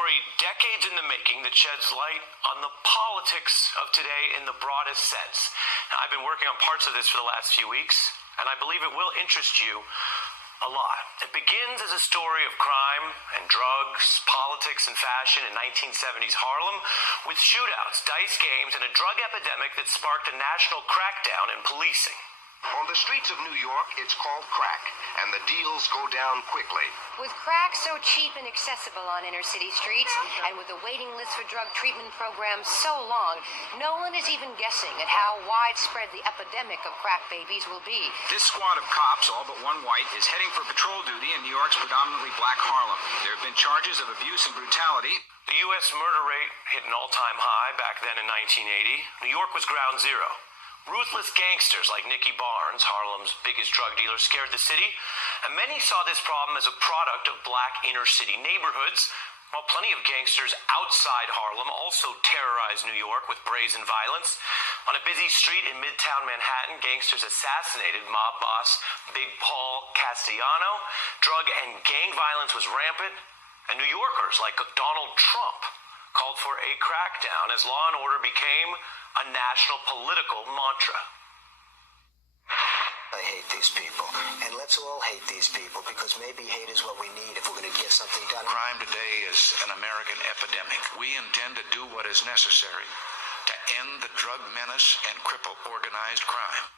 story decades in the making that sheds light on the politics of today in the broadest sense. Now, I've been working on parts of this for the last few weeks, and I believe it will interest you a lot. It begins as a story of crime and drugs, politics and fashion in 1970s Harlem, with shootouts, dice games, and a drug epidemic that sparked a national crackdown in policing. On the streets of New York, it's called crack, and the deals go down quickly. With crack so cheap and accessible on inner city streets, and with the waiting list for drug treatment programs so long, no one is even guessing at how widespread the epidemic of crack babies will be. This squad of cops, all but one white, is heading for patrol duty in New York's predominantly black Harlem. There have been charges of abuse and brutality. The U.S. murder rate hit an all-time high back then in 1980. New York was ground zero. Ruthless gangsters like Nicky Barnes, Harlem's biggest drug dealer, scared the city, and many saw this problem as a product of black inner-city neighborhoods, while plenty of gangsters outside Harlem also terrorized New York with brazen violence. On a busy street in Midtown Manhattan, gangsters assassinated mob boss Big Paul Castellano. Drug and gang violence was rampant, and New Yorkers like Donald Trump called for a crackdown as law and order became a national political mantra. I hate these people, and let's all hate these people, because maybe hate is what we need if we're going to get something done. Crime today is an American epidemic. We intend to do what is necessary to end the drug menace and cripple organized crime.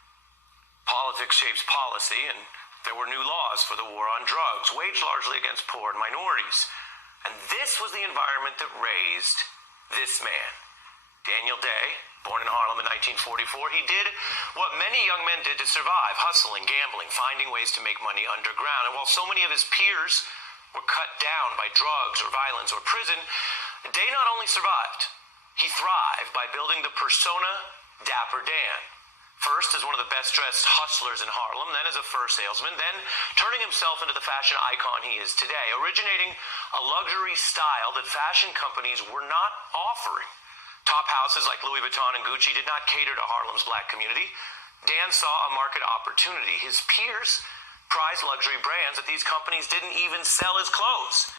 Politics shapes policy, and there were new laws for the war on drugs, waged largely against poor and minorities. And this was the environment that raised this man. Daniel Day, born in Harlem in 1944, he did what many young men did to survive, hustling, gambling, finding ways to make money underground. And while so many of his peers were cut down by drugs or violence or prison, Day not only survived, he thrived by building the persona Dapper Dan. First as one of the best-dressed hustlers in Harlem, then as a fur salesman, then turning himself into the fashion icon he is today, originating a luxury style that fashion companies were not offering. Top houses like Louis Vuitton and Gucci did not cater to Harlem's black community. Dan saw a market opportunity. His peers prized luxury brands that these companies didn't even sell as clothes.